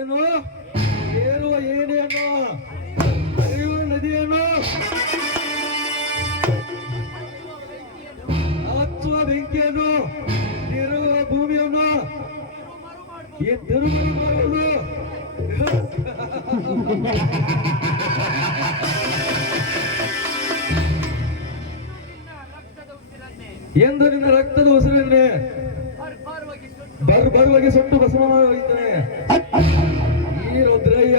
ಏನು ಏರುವ ಏನೇನು ಹರಿಯುವ ನದಿಯನ್ನು ಹಚ್ಚುವ ಬೆಂಕಿಯನ್ನು ನೀರುವ ಭೂಮಿಯನ್ನು ಈ ತಿರುಮಲ ಮಾಡುವುದು ಎಂದು ನಿನ್ನ ರಕ್ತದ ಉಸಿರನ್ನೇ ಬರುವಾಗಿ ಸುಟ್ಟು ಭಸ್ಮ ಹೋಗಿದ್ದಾನೆ ಈ ರುದ್ರಯ್ಯ.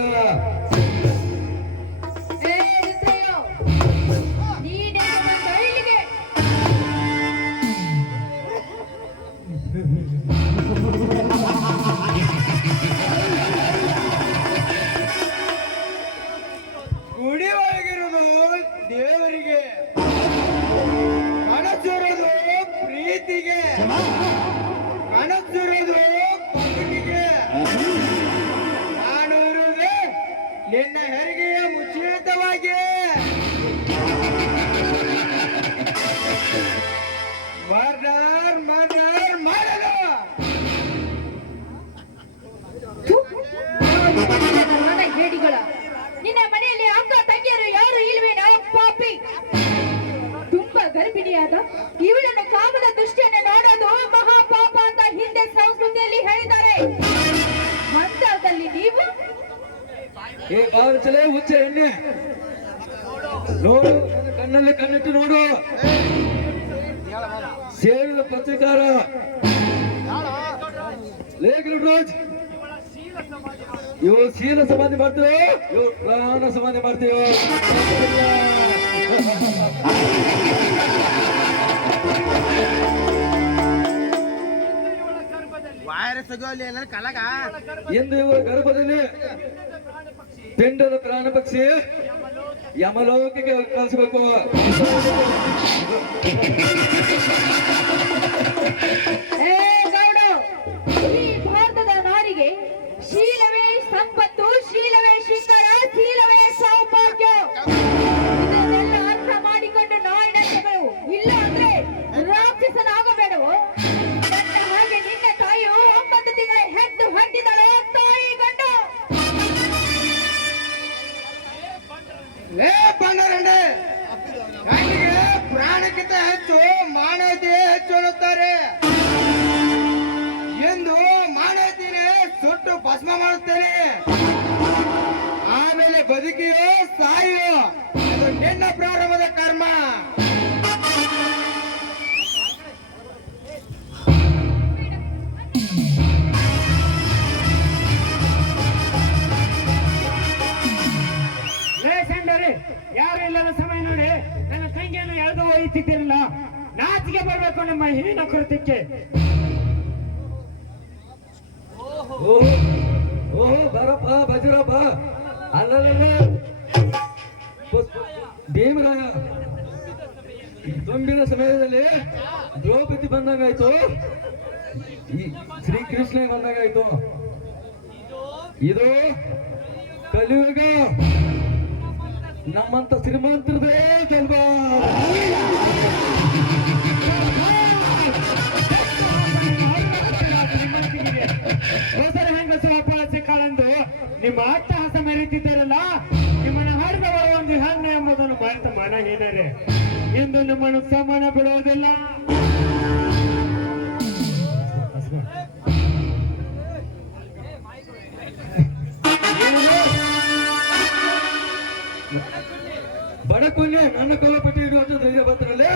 ಗುಡಿ ಒಳಗಿರುವುದು ದೇವರಿಗೆ, ಕನಸಿರುವುದು ಪ್ರೀತಿಗೆ, ಕನಸಿರುವುದು ಬದುಕಿಗೆ. ನಾನು ಇರುವುದು ನಿನ್ನ ಹೆರಿಗೆಯ ಮುಚ್ಚಿತವಾಗಿ. ಮರ್ಡರ್ ಮರ್ಡರ್ ಮಾಡಲು ಹೇಡಿಗಳ ನಿನ್ನ ಮನೆಯಲ್ಲಿ ಅಕ್ಕ ತಂಗಿಯರು ಯಾರು ಇಲ್ವೇನೋ ಪಾಪಿ. ತುಂಬಾ ಗರ್ಭಿಣಿಯಾದ ಇವಳನ್ನು ಕಾಮದ ದೃಷ್ಟಿಯನ್ನು ನೋಡೋದು ಮಹಾಪಾಪ ಅಂತ ಹಿಂದೆ ಸಂಸ್ಕೃತಿಯಲ್ಲಿ ಹೇಳಿದ್ದಾರೆ. ಮಂತ್ರದಲ್ಲಿ ನೀವು ಏ ಬಾರು ಚಲೇ ಹುಚ್ಚ ಎಣ್ಣೆ ನೋಡು, ಕಣ್ಣಲ್ಲಿ ಕಣ್ಣಿಟ್ಟು ನೋಡು. ಸೇರಿದ ಪತ್ರಿಕಾರ ಲೇಖರಾಜ್, ಇವು ಶೀಲ ಸಮಾಧಿ ಮಾಡ್ತೀವೋ ಇವು ಪ್ರಾಣ ಸಮಾಧಿ ಮಾಡ್ತೀವೋ? ಎಂದು ಇವರ ಗರ್ಭದಲ್ಲಿ ಪಿಂಡದ ಪ್ರಾಣ ಪಕ್ಷಿ ಯಮಲೋಕಕ್ಕೆ ಕಳಿಸಬೇಕು. ಈ ಭಾರತದ ನಾರಿಗೆ ಶೀಲವೇ ಸಂಪತ್ತು, ಶೀಲವೇ ಶೃಂಗಾರ, ಶೀಲವೇ ಸೌಭಾಗ್ಯ. ಇದನ್ನೆಲ್ಲ ಅರ್ಥ ಮಾಡಿಕೊಂಡು ನಾಯಿನಂತೆಗಳು ಇಲ್ಲ ಅಂದ್ರೆ ರಾಕ್ಷಸನಾಗಬೇಡವೋ? ನನ್ನ ಹಾಗೆ ನಿನ್ನ ತಾಯಿಯು 9 ತಿಂಗಳ ಹೆದ್ದು ಹಟ್ಟಿದಳು ತಾಯಿ ಗಂಡು. ಬಂದರಂಡೆ ಕಣ್ಣಿಗೆ ಪ್ರಾಣಕ್ಕಿಂತ ಹೆಚ್ಚು ಮಾನವತೆ ಹೆಚ್ಚು ಅನ್ನುತ್ತಾರೆ ಎಂದು ಮಾನವತೆಯೇ ಸುಟ್ಟು ಭಸ್ಮ ಮಾಡುತ್ತೇನೆ. ಆಮೇಲೆ ಬದುಕಿಯೋ ಸಾಯೋ ಅದು ನಿನ್ನ ಪ್ರಾರಂಭದ ಕರ್ಮ. ಯಾರು ಇಲ್ಲದ ಸಮಯ ನೋಡಿ ನನ್ನ ತಂಗಿಯನ್ನು ಎಳೆದು ಒಯ್ಯುತ್ತಿದ್ದೀರಲ್ಲ, ನಾಚಿಗೆ ಬರಬೇಕು ನಿಮ್ಮ ಹೀನ ಕೃತ್ಯಕ್ಕೆ. ಓಹೋ ಬರಪ್ಪ ಬಜರಪ್ಪ. ಅಲ್ಲಲ್ಲ ಭೀಮರಾಯ ತುಂಬಿದ ಸಮಯದಲ್ಲಿ ದ್ರೌಪದಿ ಬಂದಂಗಾಯ್ತು, ಈ ಶ್ರೀಕೃಷ್ಣ ಬಂದಂಗಾಯ್ತು. ಇದು ಕಲಿಯುಗ. ನಮ್ಮಂತ ಶ್ರೀಮಂತರದೇ ಕೆಲ್ವ. ಕಾಲೆಂದು ನಿಮ್ಮ ಅಟ್ಟಹಾಸ ಮೆರೀತಿದ್ದಾರಲ್ಲ, ನಿಮ್ಮನ್ನು ಹಾಡಿದವರ ಒಂದು ಹೆಣ್ಣು ಎಂಬುದನ್ನು ಮರೆತ ಮನ ಏನಾರೆ ಎಂದು ನಿಮ್ಮನ್ನು ಸಮಾನ ಬಿಡುವುದಿಲ್ಲ. ಬಡಕೊಲ್ಲೆ ನನ್ನ ಕವಪಟ್ಟಿ ಇಡುವಂತ ಧೈರ್ಯ ಪತ್ರಲ್ಲೇ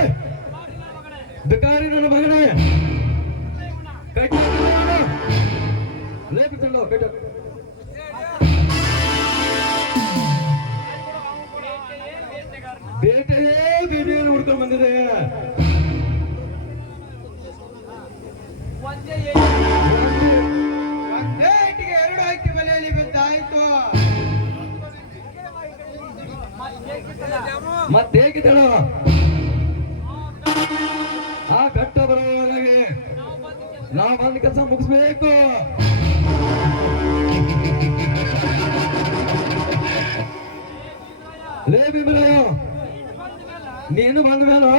ಬೇಕಾರಿ ನನ್ನ ಮಗನೇ ಲೇಪಿಸಲು ಕಟ್ಟ ಬೇಟೆಯೇ ಬೇಟೆಯನ್ನು ಹುಡ್ಕೊಂಡು ಬಂದಿದೆ. ಒಂದೇಟಿಗೆ 2 ಅಕ್ಕಿ ಬೆಲೆಯಲ್ಲಿ ಬಿದ್ದಾಯ್ತು. ಮತ್ತೇಗಿದ್ದಳ ಆ ಕಟ್ಟ ಬರುವವರೆಗೆ ನಾವು ಬಂದ ಕೆಲಸ ಮುಗಿಸ್ಬೇಕು. ಲೇ ಭೀಮರಾಯ, ನೀನು ಬಂದ ಮೇಲೆ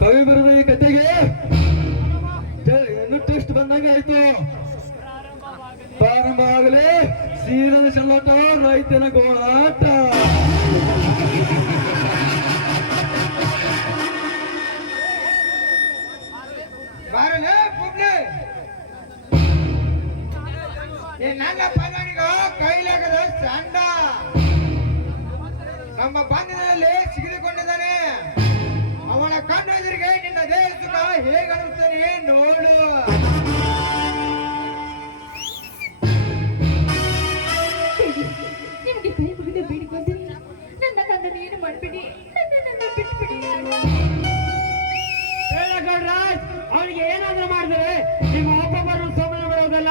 ಕವಿ ಬರೆದ ಈ ಕತೆಗೆ ಇನ್ನು ಟೆಸ್ಟ್ ಬಂದಂಗೆ ಆಯ್ತು. ಪ್ರಾರಂಭ ಆಗಲಿ ಸೀದನ ಚೆಲ್ಲೋಟ ರೈತನ ಗೋಳಾಟ. ಬಾರಲೇ ಪುಬ್ಲಿ ನನ್ನ ಪಲ್ಲಣಿಗ ಕೈಲಾಗದ ಚಂಡ ನಮ್ಮ ಬಂಧನಲ್ಲಿ ಸಿಗಿದುಕೊಂಡಿದ್ದಾನೆ. ಅವನ ಕಣ್ಣು ಎದುರಿಗೆ ನಿನ್ನ ದೇಹ ಸುಖ ಹೇಗನ್ನಿಸ್ತಾನೆ ನೋಡು. ನಿಮಗೆ ಕೈ ಮುಗಿದು ಬೇಡಿಕೊಂತೀನಿ, ನನ್ನ ಗಂಡನ ಏನು ಮಾಡಬೇಡಿ, ನನ್ನನ್ನು ಬಿಟ್ಬಿಡಿ. ಗೌಡ್ರಾಜ್ ಅವನಿಗೆ ಏನಾದ್ರೂ ಮಾಡಿದ್ರೆ ನಿಮ್ಮ ಒಬ್ಬೊಬ್ಬರು ಸೋಮನ ಬರೋದಲ್ಲ.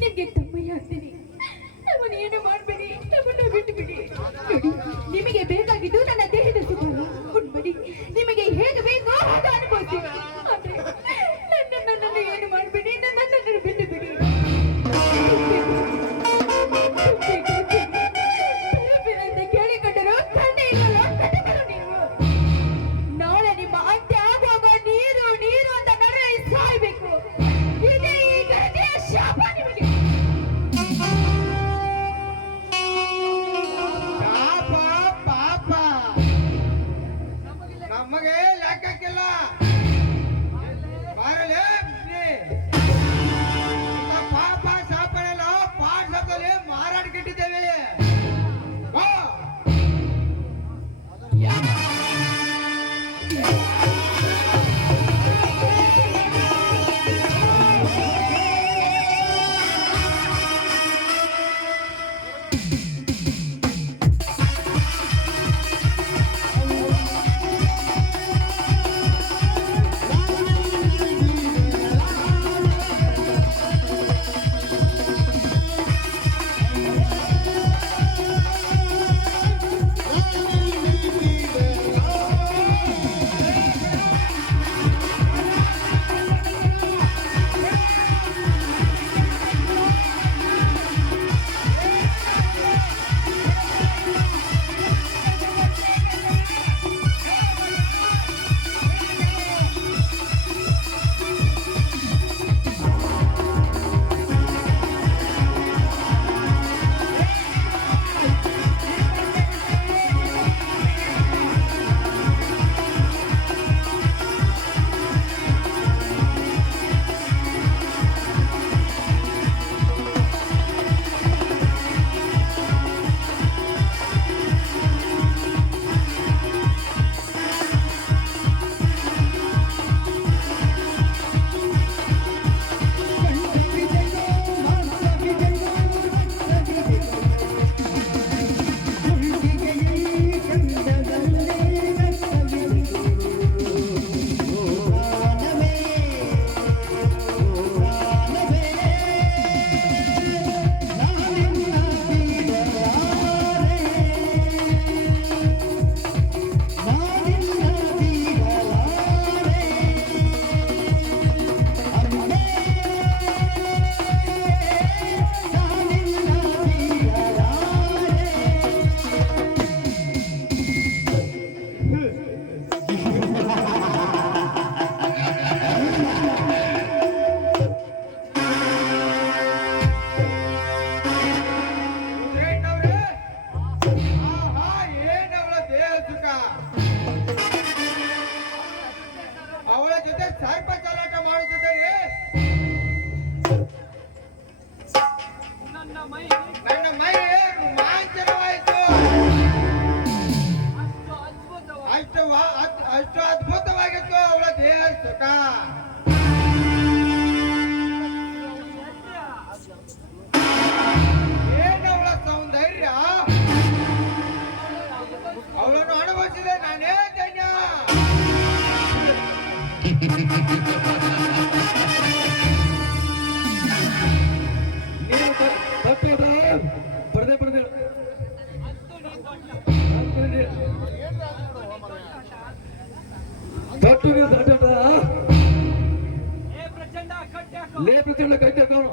ನಿಮ್ಗೆ ತಮ್ಮಯ್ಯ ಅಂತೀನಿ, ನಮ್ಮನ್ನು ಏನು ಮಾಡಬೇಡಿ, ನಮ್ಮನ್ನು ಬಿಟ್ಟುಬಿಡಿ. ನೋಡಿ, ನಿಮಗೆ ಬೇಕಾಗಿದ್ದು ನನ್ನ ದೇಹದ ಸುಖ ಉಣ್ಬೇಡಿ, ನಿಮಗೆ ಹೇಗೆ ಬೇಕೋ ಹಾಗೆ ಅನುಭವಿಸಿ. ಆದ್ರೆ ನನ್ನನ್ನು ಏನು ಮಾಡಬೇಡಿ, ನನ್ನನ್ನು ಬಿಟ್ಟು ಬಿಡಿ. ಅಂತ ಕೇಳಿಕೊಂಡರು ಕಣ್ಣೇ ಇಲ್ಲಲ್ಲ, ಕಟಕರು ನೀವು. ನಾಳೆ ನಿಮ್ಮ ಅಂತ್ಯ ಆಗುವಾಗ ನೀರು ನೀರು ಅಂತ ನರಳಿ ಸಾಯ್ಬೇಕು. ಇದೇ ಈ ಗರಡಿಯ ಶಾಪ ನಿಮಗೆ. ಪಾಪ ಪಾಪ ನಮಗೆ ಲೆಕ್ಕಕ್ಕಿಲ್ಲ. ಬಾರಲೇ ಪಾಪ ಶಾಪನೆಲ್ಲ ಪಾಠದಲ್ಲಿ ಮಾರಾಟಕ್ಕಿಟ್ಟಿದ್ದೇವೆ. ಬಾ. ಅವಳ ಜೊತೆ ಸರ್ಪ ಚಲಾಟ ಮಾಡುತ್ತಿದ್ದರೆ ನನ್ನ ಮೈ ರೋಮಾಂಚನವಾಯಿತು. ಅಷ್ಟು ಅದ್ಭುತವಾಗಿತ್ತು ಅವಳ ದೇಹ ಸುಖ. ಏನವಳ ಸೌಂದರ್ಯ, ಅವಳನ್ನು ಅನುಭವಿಸಿದೆ ನಾನೇ ಧನ್ಯ. ನೀವು ತಪ್ಪದ ಪಡೆದೆ ಪಡೆದೆ ತಟ್ಟು ನೀವು ತಟ್ಟ ಲೇ ಪ್ರಚಂಡ ಕೈ ತಗೋಣ.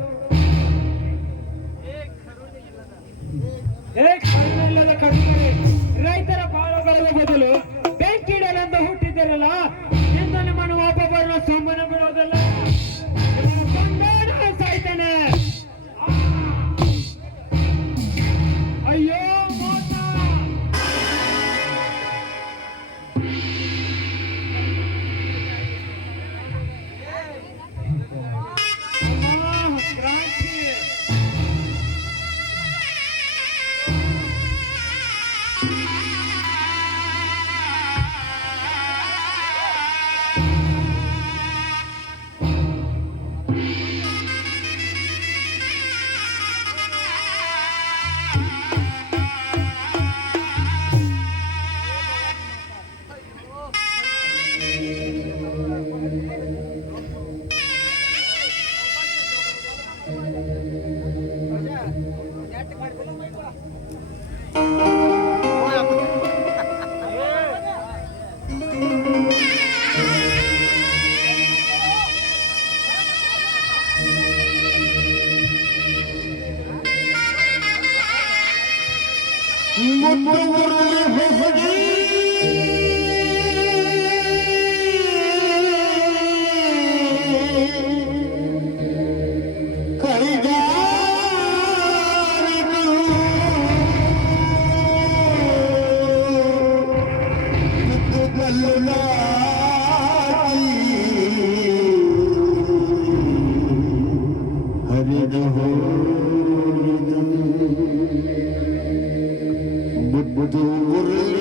ಹರಿದು ಹೋಯಿತು ಮುದ್ದು ಮುರಳಿ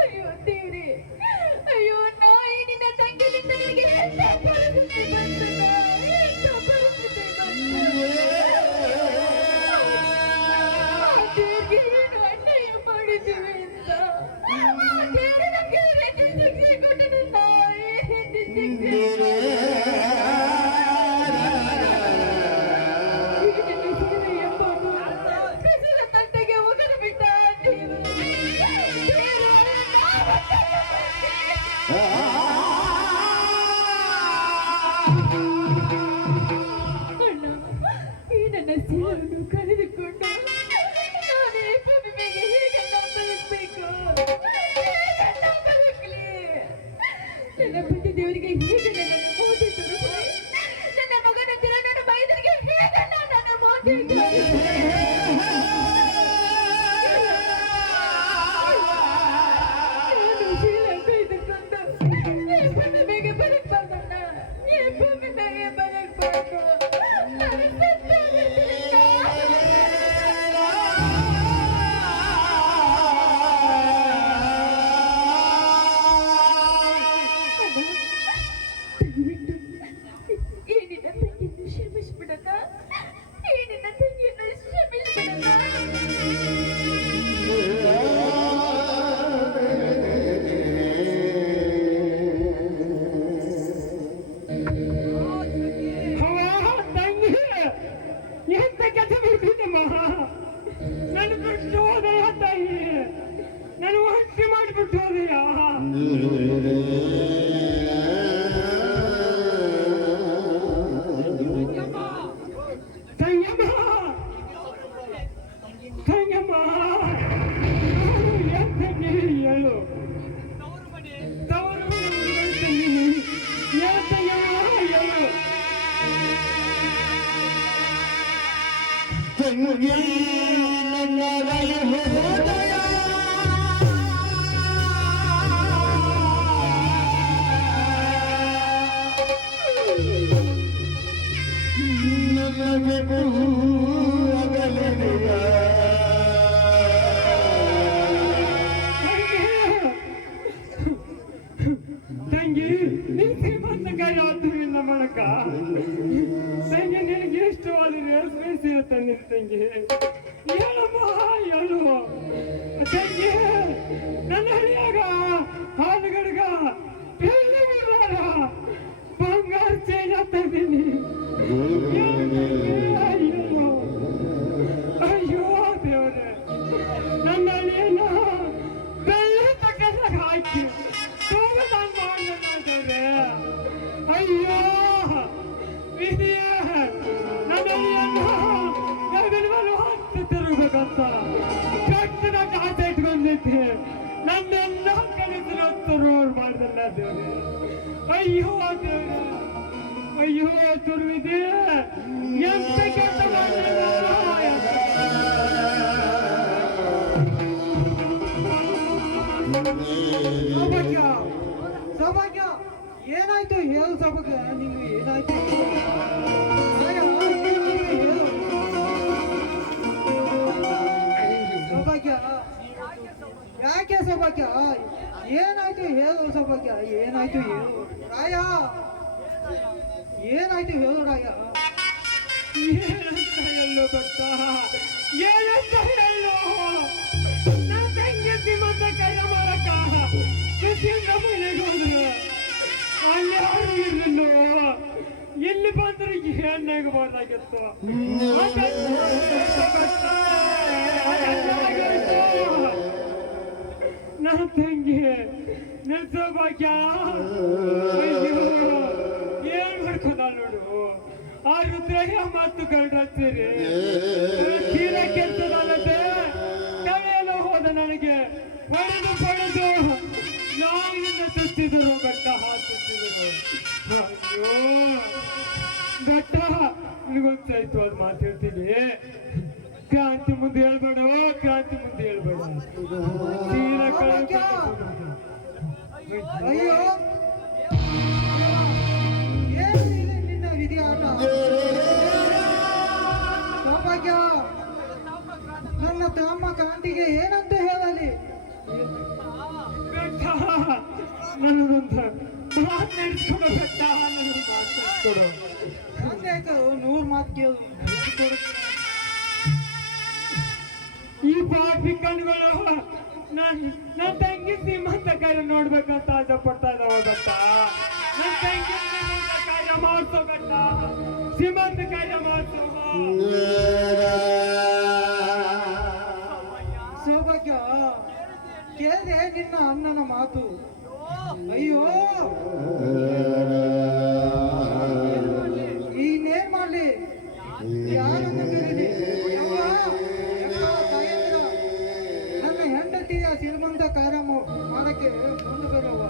ಅಯ್ಯೋ ದೇವ್ರೆ, ಅಯ್ಯೋ ನಾಯಿ ನಿನ್ನ ತಂಗಿಲಿಂದ ನನಗೆ ಎಂಥ ಪರಿಸ್ಥಿತಿ ಬಂತಲ್ಲ, ಎಂಥ ಪರಿಸ್ಥಿತಿ ಬಂತು. ಆ ದೇವ್ರಿಗೆ ಏನು ಅನ್ಯಾಯ ಮಾಡಿದ್ದೀವಿ ಅಂತ ಆ ದೇವ್ರು ನಮ್ಗೆ ಹೆಚ್ಚು ಶಿಕ್ಷೆ ಕೊಟ್ಟನು, ನಾಯಿ ಹೆಚ್ಚು ಶಿಕ್ಷೆ. ಇದನ್ನು ಸುಮ್ಮನೆ ಎಂಬುದು ಕಸದ ತಟ್ಟೆಗೆ ಒಗೆದು ಬಿಟ್ಟ ಆ ದೇವರು. ದೇವರು ಅಣ್ಣ, ಈ ನನ್ನ ಸೀರೆಯನ್ನು ಕಳೆದುಕೊಂಡು ನಾನು ಈ ಭೂಮಿ ಮೇಲೆ ಹೇಗಣ್ಣ ಬದುಕಬೇಕು? ಹೇಗಣ್ಣ ಬದುಕಲಿ? ನನ್ನ ಪತಿ ದೇವರಿಗೆ ಹೇಗೆ ನನ್ನನ್ನು ಮೋದಿ ತೋರಿಸಲಿ? ನನ್ನ ಮಗನ ದಿನ ನನ್ನ ಮೈದರಿಗೆ ಹೇಗಣ್ಣ ನನ್ನ ಮೋದಿ ತೋರಿಸಲಿ? ನಾನು ಸೀರೆ ಕೈದುಕೊಂಡು ಈ ಭೂಮಿ ಮೇಲೆ ಬದುಕಬಾರ್ದಣ್ಣ, ಈ ಭೂಮಿ ಮೇಲೆ ಬದುಕಬಾರ್ದು. ನಾನು ಸತ್ತೋಗ್ಬಿಡ್ತೀನಿ. ಈ ನಿನ್ನ ತಂಗಿಯನ್ನು ಕ್ಷಮಿಸ್ಬಿಡಣ್ಣ, ಈ ನಿನ್ನ ತಂಗಿಯನ್ನು ಕ್ಷಮಿಸ್ಬಿಡಣ್ಣ. ತಂಗಿ ಎಂತ ಕೆಲಸ ಬಿಡ್ತಿದ್ದಮ್ಮ, ನನ್ನ ಬಿಟ್ಟು ಹೋದೆಯ ತಾಯಿ, ನಾನು ಹೊಟ್ಟಿ ಮಾಡಿಬಿಟ್ಟು ಹೋದೆಯಾ? ತಂಗಮ್ಮ, ತಂಗಮ್ಮ, ಎಂತಂಗಿ ಹೇಳು, ತವರು ಎಂತಂಗಮ್ಮ ಹೇಳು. ತಂಗಿ, ನೀನ್ ಶ್ರೀಮಂತಕಾರಿ ಆದ್ರಿಂದ ಮಾಡಕ ತಂಗಿ, ನಿನಗೆ ಇಷ್ಟವಾದ ರೇಷ್ಮೆ ಸೀರೆ ತಂದಿದ್ದು ತಂಗಿ. ಹೇಳಮ್ಮ ಹೇಳು ತಂಗಿ, ನನ್ನ ಹಳಿಯಾಗ ಹಾಲುಗಡ್ಗ ಬೆಳ್ಳಿ ಬಿಡ್ಲಾರ ಬಂಗಾರ ಚೈನ ತಂದೀನಿ. ಅಯ್ಯೋ ಅಯ್ಯೋ ದೇವ್ರೆ, ನನ್ನ ಹಳಿಯನ್ನ ಬೆಳ್ಳಿ ತಕ್ಕದಾಗ ಹಾಕಿ ತೋಗದಾನ್ ಮಾಡಲ್ಲ ದೇವ್ರೆ. ಅಯ್ಯೋ ವಿಧಿಯ ನನ್ನ ಹಳಿಯನ್ನ ಗಗನವನ್ನು ಹತ್ತಿ ತಿರುಗಬೇಕಂತ ಕಟ್ಟದಾಗ ಆಸೆ ಇಟ್ಕೊಂಡಿದ್ದೆ, ನನ್ನೆಲ್ಲ ಕಲಿತರು ತುರುವರು ಮಾಡ್ದಲ್ಲ ದೇವ್ರೆ. ಅಯ್ಯೋ ದೇವ್ರೆ, ಅಯ್ಯೋ ತುರುವಿದೆ, ಎಂತ ಕೆಲಸ ಮಾಡಿಲ್ಲ. ಸೌಭಾಗ್ಯ, ಸೌಭಾಗ್ಯ, ಏನಾಯ್ತು ಹೇಳು ಸೌಭಾಗ್ಯ, ನಿಂಗೆ ಏನಾಯ್ತು? ಆಯ, ಹೇಳು ಸೌಭಾಗ್ಯ. ಯಾಕೆ ಸೌಭಾಗ್ಯ, ಏನಾಯ್ತು ಹೇಳು ಸೌಭಾಗ್ಯ, ಏನಾಯ್ತು ಹೇಳು ರಾಯ, ಏನಾಯ್ತು ಹೇಳು ರಾಯ. ಏನಂತ ಹೇಳು ಗೊತ್ತಾ, ಏನಂತ ಹೇಳು ಶ್ರೀಮಂತ ಕೈಯ ಮಾರಕ್ಕ ಕೃಷಿಯಿಂದ ಮನೆಗೆ ಹೋದ್ರು ಅಲ್ಲಿ ಯಾರು ಇರಲಿಲ್ಲ ಇಲ್ಲಿ ಬಂದ್ರೆ ಏನಾಗಬಾರ್ದಾಗಿತ್ತು ನನ್ನ ತಂಗಿ ನನ್ನ ಸೌಭಾಗ್ಯ ಏನ್ ಮಾಡ್ಕೊಂಡ ನೋಡು ಆ ರುದ್ರಯ್ಯ ಮಾತು ಗಂಡಂತೀರಿ ತೀರ ಕೆಲ್ಸದಲ್ಲದೆ ತಲೆಯಲ್ಲ ಹೋದ ನನಗೆ ಪಡೆದು ನಾಯಿನಿಂದ ಸುತ್ತಿದರು ಗಟ್ಟ ಹಾಕುತ್ತಿದ್ದರು ಅಯ್ಯೋ ಗಟ್ಟ ನಿನಗೊಂದಾಯ್ತು ಅದು ಮಾತಾಡ್ತೀನಿ ಕ್ರಾಂತಿ ಮುಂದೆ ಹೇಳ್ಬೇಡ ಕ್ರಾಂತಿ ಮುಂದೆ ಹೇಳ್ಬೇಡ ತೀರ ಅಯ್ಯೋ ಏನಿದೆ ನಿನ್ನ ವಿಧಿ ಆಟ ಸೌಭಾಗ್ಯ ನನ್ನ ತಮ್ಮ ಕ್ರಾಂತಿಗೆ ಏನಂತ ಹೇಳಲಿ ನನ್ನದೊಂದು ಮಾತು ನಡೆಸ್ಕೊಡು ಬೆಟ್ಟ ನನ್ನದು ಮಾತು ನಡೆಸ್ಕೊಡು ಹಂಗಾಯ್ತು 100 ಮಾತು ಕೇಳು ಈ ಪಾಪಿ ಕಣ್ಗಳು ನನ್ನ ತಂಗಿ ಶ್ರೀಮಂತ ಕಾರ್ಯ ನೋಡ್ಬೇಕಂತ ಆಸೆ ಪಡ್ತಾ ಇದಾವ ಗಟ್ಟ ನನ್ನ ತಂಗಿ ಶ್ರೀಮಂತ ಕಾರ್ಯ ಮಾಡ್ಸೋ ಗಟ್ಟ ಶ್ರೀಮಂತ ಕಾರ್ಯ ಮಾಡ್ಸೋ ಸೌಭಾಗ್ಯ ಕೇಳಿದೆ ನಿನ್ನ ಅಣ್ಣನ ಮಾತು ಅಯ್ಯೋ ಇನ್ನೇನ್ ಮಾಡ್ಲಿ ಯಾರನ್ನು ಕರೀಲಿ ನನ್ನ ಹೆಂಡತಿಯ ಶ್ರೀಮಂತ ಕಾರ್ಯ ಮಾಡಕ್ಕೆ ಮುಂದೆ ಬರುವ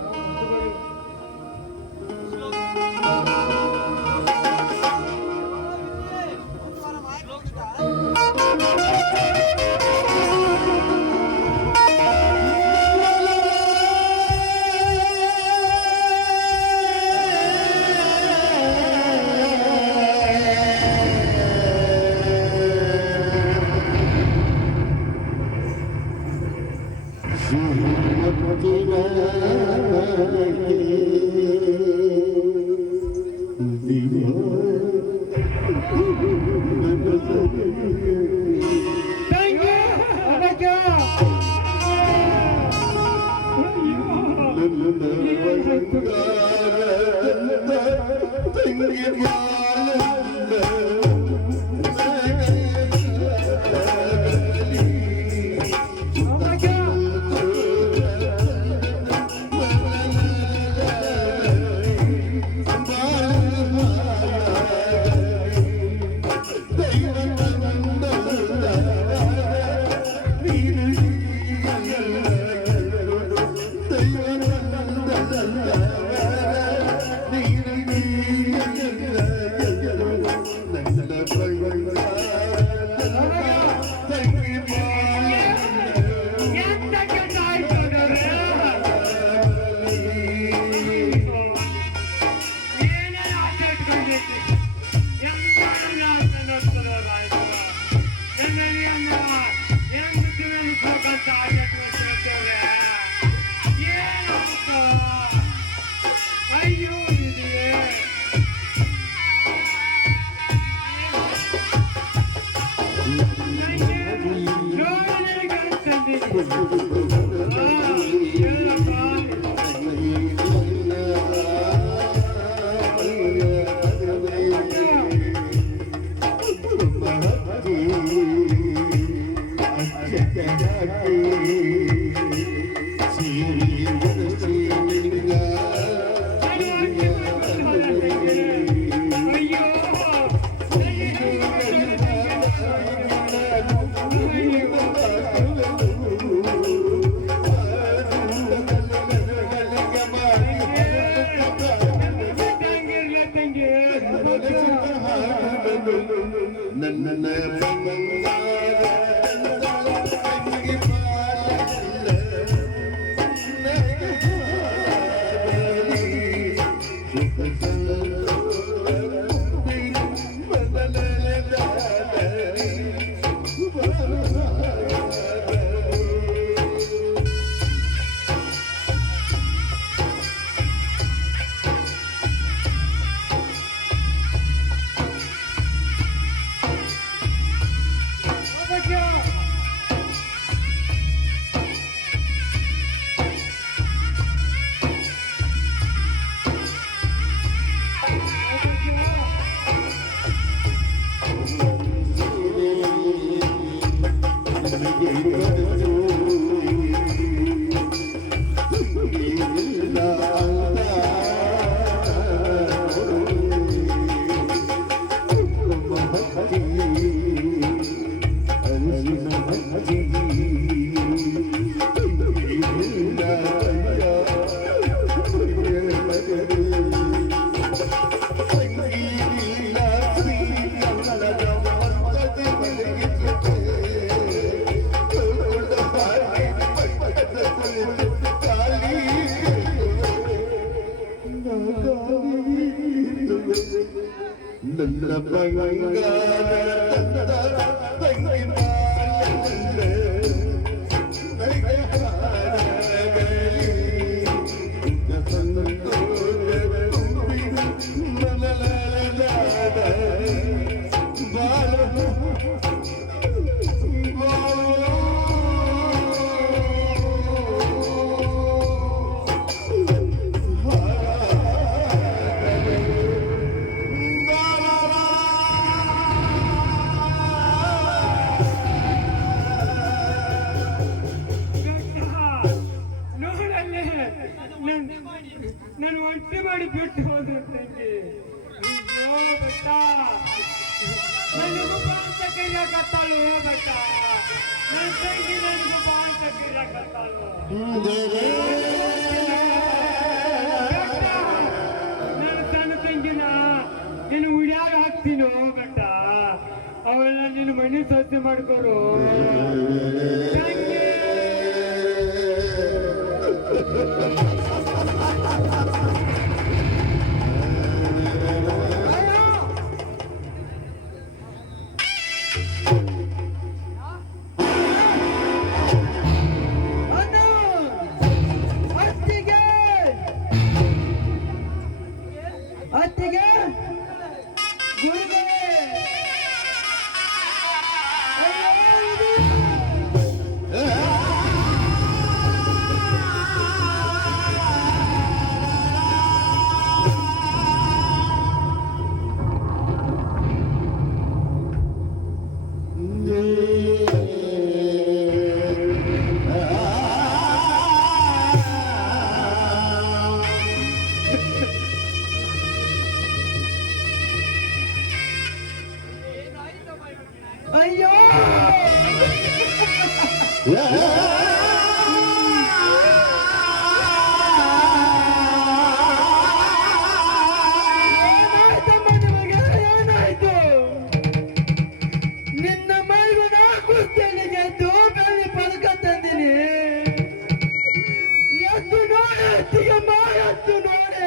ನನ್ನ ನನ್ನ ಬಂಗಾರ ತಂಗಿ ಬಾಳಲೆ ನೋಡಲ್ಲೇ ನಾನು ಒಂಟಿ ಮಾಡಿ ಬಿಟ್ಟು ಹೋದ್ರು ತಂಗಿ ಅಯ್ಯೋ ಬೆಟ್ಟ ನನಗೂ ಬಾಂತ ಕೈಯಾಕತ್ತಾಳು ಬೆಟ್ಟ ನನ್ನ ತಂಗಿ ನನಗೂ ಬಾಂತ ಕೈಯಾಕತ್ತಾಳು ನನ್ನ ಸಣ್ಣ ತಂಗಿನ ನೀನು ಉಡ್ಯಾಗ ಹಾಕ್ತೀನೋ ಬೆಟ್ಟ ಅವಳನ್ನ ನೀನು ಮನೆ ಸೊಸೆ ಮಾಡ್ಕೊಡು ತಂಗಿ ಅತ್ತಿಗೆ ಗುರುಗಳೇ ಅಯ್ಯೋ ಏನಾಯ್ತಮ್ಮ ನಿಮಗೆ ಏನಾಯ್ತು ನಿನ್ನ ಮೈಗೂ ನಾ ಕುಸ್ತಿಗೆ ಬೆಳ್ಳಿ ಪದಕ ತಂದಿನಿ ಎದ್ದು ನೋಡಿ ಅತ್ತಿಗೆಮ್ಮ ಎದ್ದು ನೋಡಿ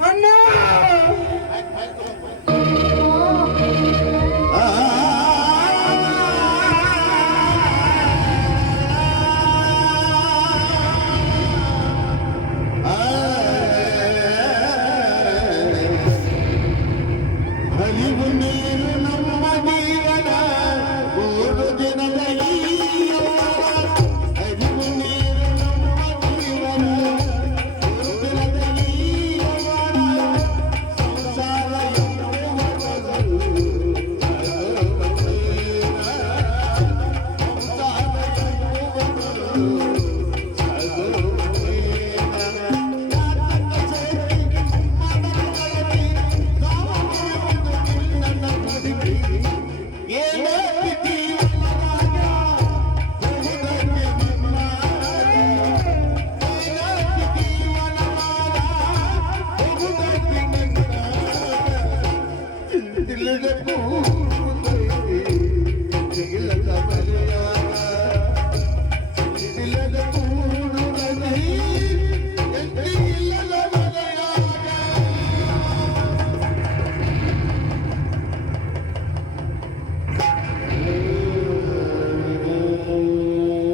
ಅಣ್ಣ ಇಲ್ಲದೆ